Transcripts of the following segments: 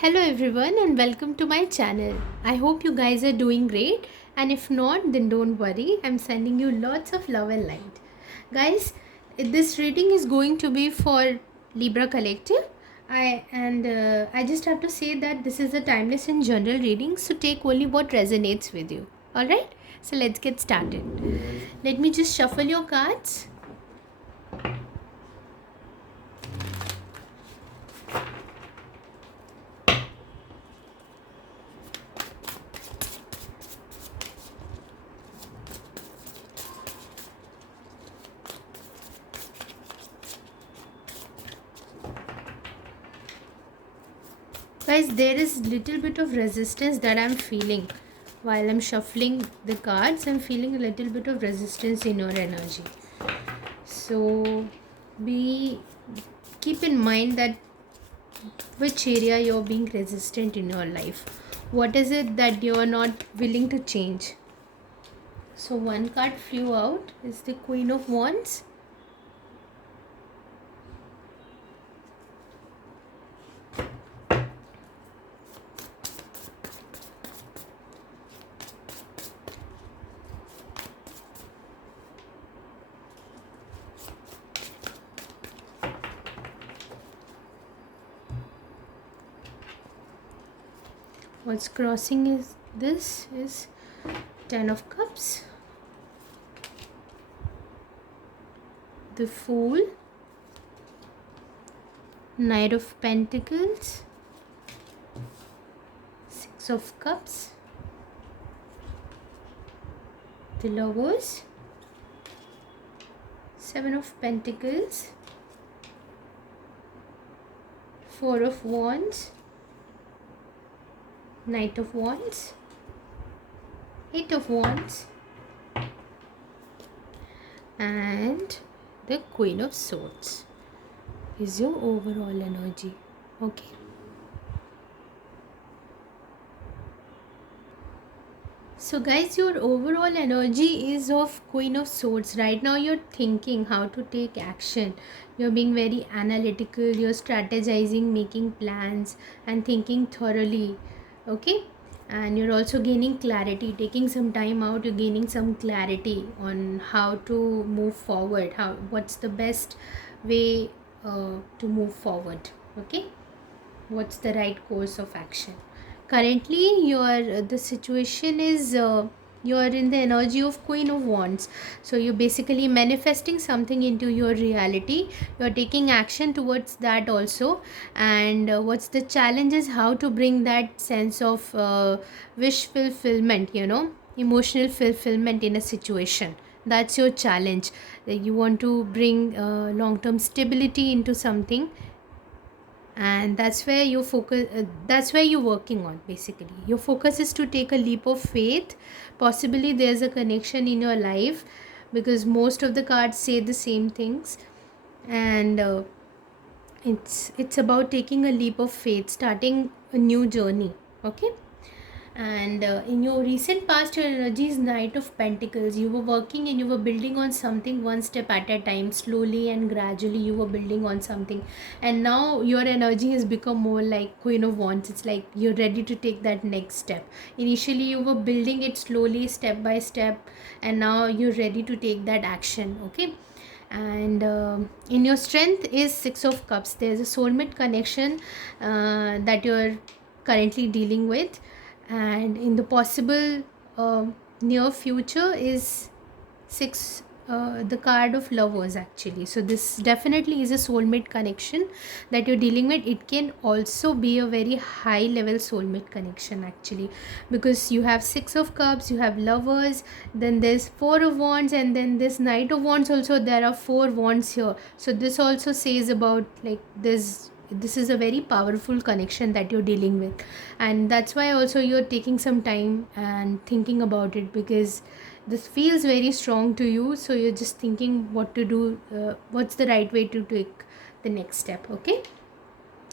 Hello everyone and welcome to my channel. I hope you guys are doing great, and if not then don't worry, I'm sending you lots of love and light. Guys, this reading is going to be for Libra Collective. I just have to say that this is a timeless and general reading, so take only what resonates with you. All right? So let's get started. Let me just shuffle your cards. Guys, there is little bit of resistance that I'm feeling while I'm shuffling the cards. I'm feeling a little bit of resistance in your energy. So be keep in mind that which area you're being resistant in your life. What is it that you're not willing to change? So one card flew out is the Queen of Wands. What's crossing is Ten of Cups, the Fool, Knight of Pentacles, Six of Cups, the Lovers, Seven of Pentacles, Four of Wands, Knight of Wands, Eight of Wands, and the Queen of Swords is your overall energy. Okay. So guys, your overall energy is of Queen of Swords. Right now you're thinking how to take action. You're being very analytical, you're strategizing, making plans and thinking thoroughly. Okay? And you're also gaining clarity, taking some time out, you're gaining some clarity on how to move forward, what's the best way to move forward. Okay? What's the right course of action? Currently your the situation is you are in the energy of Queen of Wands, so you're basically manifesting something into your reality. You're taking action towards that also, and what's the challenge is how to bring that sense of wish fulfillment, emotional fulfillment in a situation. That's your challenge. You want to bring long term stability into something, and that's where you focus, that's where you're working on. Basically your focus is to take a leap of faith. Possibly there's a connection in your life, because most of the cards say the same things, and it's about taking a leap of faith, starting a new journey. Okay. And in your recent past, your energy is Knight of Pentacles. You were working and you were building on something one step at a time. Slowly and gradually you were building on something, and now your energy has become more like Queen of Wands. It's like you're ready to take that next step. Initially you were building it slowly, step by step, and now you're ready to take that action. Okay. And in your strength is Six of Cups. There's a soulmate connection that you're currently dealing with, and in the possible near future is six the card of Lovers actually. So this definitely is a soulmate connection that you're dealing with. It can also be a very high level soulmate connection actually, because you have Six of Cups, you have Lovers, then there's Four of Wands, and then this Knight of Wands also. There are four wands here, so this also says about like this is a very powerful connection that you're dealing with, and that's why also you're taking some time and thinking about it, because this feels very strong to you. So you're just thinking what to do, what's the right way to take the next step. Okay.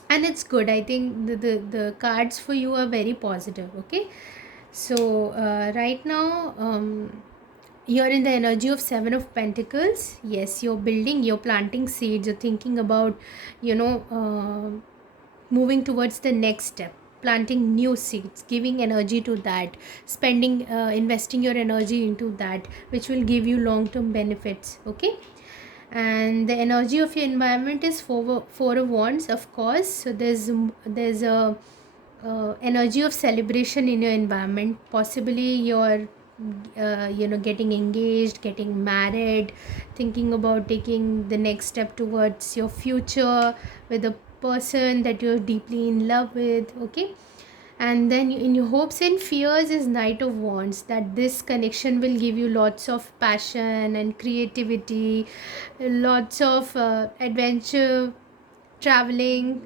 And it's good. I think the cards for you are very positive. Okay. So right now you're in the energy of Seven of Pentacles. Yes, you're building, you're planting seeds, you're thinking about, you know moving towards the next step, planting new seeds, giving energy to that, spending investing your energy into that, which will give you long term benefits. Okay. And the energy of your environment is four of wands, of course. So there's a energy of celebration in your environment. Possibly you're getting engaged, getting married, thinking about taking the next step towards your future with a person that you're deeply in love with. Okay. And then in your hopes and fears is knight of wands, that this connection will give you lots of passion and creativity, lots of adventure, traveling,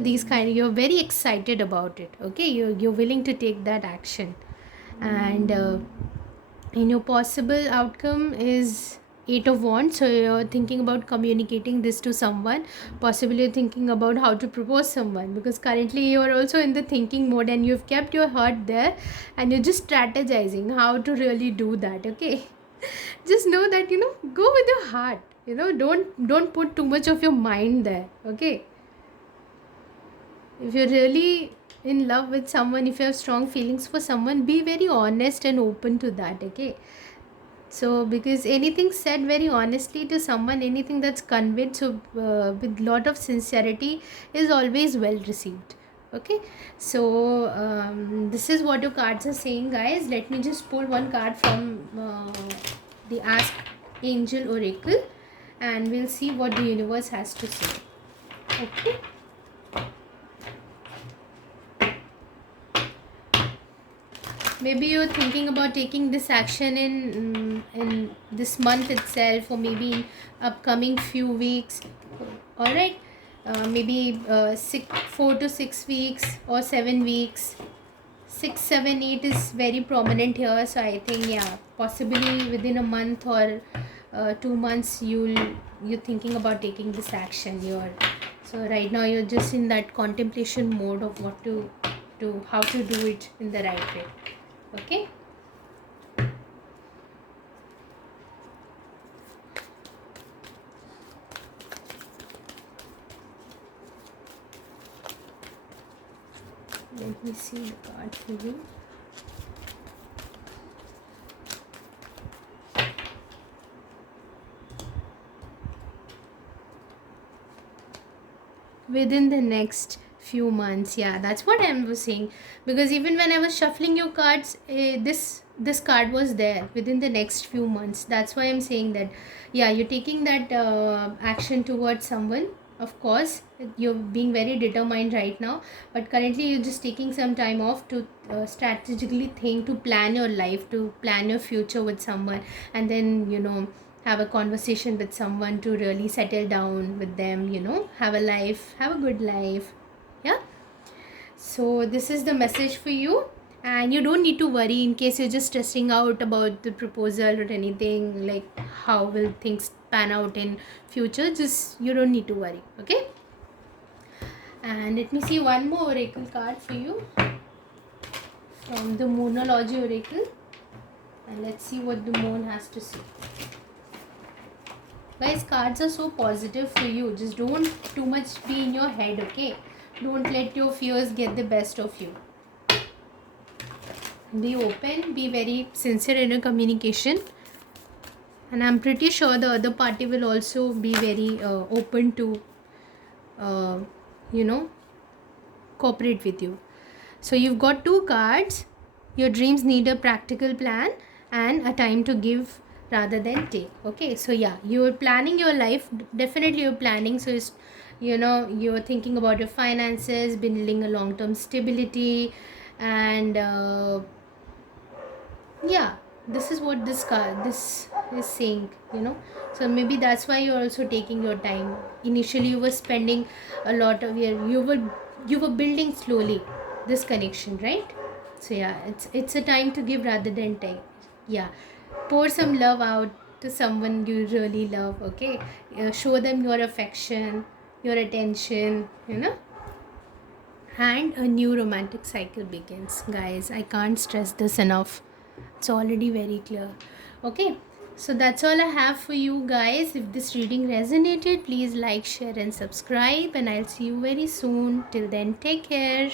these kind. You're very excited about it. Okay. You're willing to take that action. And in your possible outcome is eight of wands. So you're thinking about communicating this to someone. Possibly you're thinking about how to propose someone, because currently you're also in the thinking mode and you've kept your heart there and you're just strategizing how to really do that. Okay. Just know that, go with your heart. Don't put too much of your mind there. Okay. If you're really in love with someone, if you have strong feelings for someone, be very honest and open to that. Okay. So because anything said very honestly to someone, anything that's conveyed so with lot of sincerity is always well received. Okay. So this is what your cards are saying, guys. Let me just pull one card from the Ask Angel Oracle, and we'll see what the universe has to say. Okay. Maybe you're thinking about taking this action in this month itself, or maybe in upcoming few weeks. All right. Maybe 4 to 6 weeks or 7 weeks. 6, 7, 8 is very prominent here. So I think, yeah, possibly within a month or 2 months you're thinking about taking this action. So right now you're just in that contemplation mode of what to do, how to do it in the right way. Okay. Let me see the card for you. Within the next few months, yeah, that's what I was saying. Because even when I was shuffling your cards, this card was there, within the next few months. That's why I'm saying that, yeah, you're taking that action towards someone. Of course, you're being very determined right now, but currently you're just taking some time off to strategically think, to plan your life, to plan your future with someone, and then have a conversation with someone to really settle down with them, have a life, have a good life. Yeah. So this is the message for you, and you don't need to worry in case you're just stressing out about the proposal or anything, like how will things pan out in future. Just, you don't need to worry. Okay. And let me see one more oracle card for you from the Moonology Oracle, and let's see what the moon has to say. Guys, cards are so positive for you. Just don't too much be in your head. Okay. Don't let your fears get the best of you. Be open, be very sincere in your communication, and I'm pretty sure the other party will also be very open to cooperate with you. So you've got two cards. Your dreams need a practical plan and a time to give rather than take. Okay. So yeah, you're planning your life. Definitely you're planning. So it's, you're thinking about your finances, building a long-term stability, and yeah, this is what this is saying. So maybe that's why you're also taking your time. Initially you were spending a lot of you were building slowly this connection, right? So yeah, it's a time to give rather than take. Yeah. Pour some love out to someone you really love. Okay. Show them your affection, your attention, and a new romantic cycle begins. Guys, I can't stress this enough. It's already very clear. Okay. So that's all I have for you guys. If this reading resonated, please like, share, and subscribe. And I'll see you very soon. Till then, take care.